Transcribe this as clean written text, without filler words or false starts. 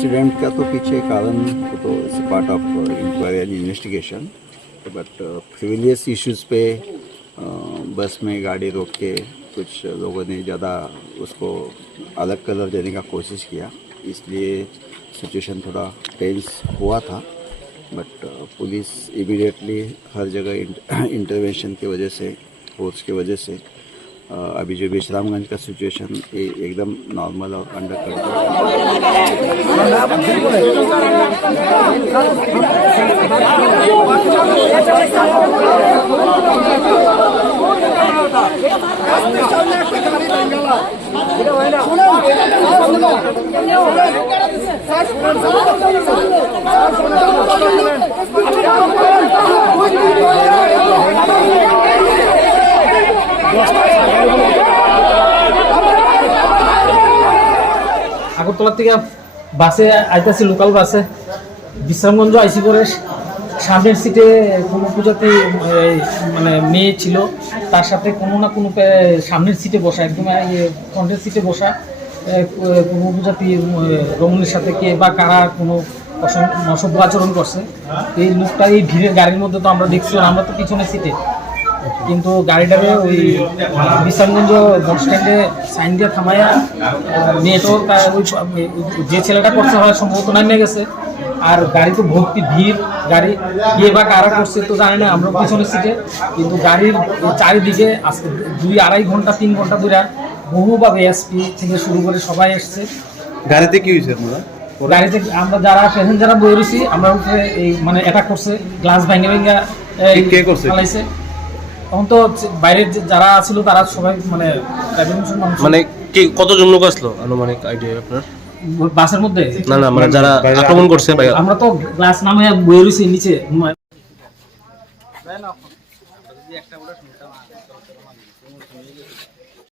Accident का तो पीछे कारण तो it's part of inquiry and investigation, but previous issues पे बस में गाड़ी रोक के कुछ लोगों ने ज़्यादा उसको अलग कलर देने का कोशिश किया, इसलिए सिचुएशन थोड़ा टेंस हुआ था। बट पुलिस इमीडिएटली हर जगह इंटरवेंशन की वजह से, फोर्स की वजह से अभी जो विश्रामगंज का सिचुएशन एकदम नॉर्मल और अंडर আগরতলা থেকে বাসে আইতাছি, লোকাল বাসে বিশ্রামগঞ্জ আইসি করে সামনের সিটে কোনো পূজাতে মানে মেয়ে ছিল, তার সাথে কোনো না কোনো সামনের সিটে বসা, একদম ফ্রন্টের সিটে বসা কোনো পূজাতি রমণীর সাথে কে বা কারা কোনো অসভ্য আচরণ করছে। এই লোকটা এই ভিড়ের গাড়ির মধ্যে তো আমরা দেখছিলাম, আমরা তো পিছনের সিটে, কিন্তু গাড়িটাকে ওই বিশ্রামগঞ্জ বাস স্ট্যান্ডে সাইন দিয়ে থামাইয়া মেয়েটাও যে ছেলেটা করছে হয় সম্ভবত নামিয়ে গেছে। আর গাড়ি তো ভর্তি ভিড়, গাড়ি কে বা কারা করছে তো জানি না, আমরা পিছনের সিটে। কিন্তু গাড়ির চারিদিকে আজকে 2-2.5 ঘন্টা 3 ঘন্টা ধরে বহুভাবে এসপি থেকে শুরু করে সবাই এসছে। গাড়িতে কি হয়েছে আপনারা? গাড়িতে আমরা যারা প্যাসেঞ্জাররা বইরেছি, আমরা উপরে এই মানে অ্যাটাক করছে, গ্লাস ভেঙে কে করছে? ফেলাইছে। তখন তো বাইরের যারা ছিল তারা সবাই মানে মানে কি কতজন লোক আসলো আনুমানিক আইডিয়া আপনার বাসের মধ্যে? না না, মানে যারা আক্রমণ করছে আমরা তো গ্লাস নামে বইয়ে রয়েছি নিচে।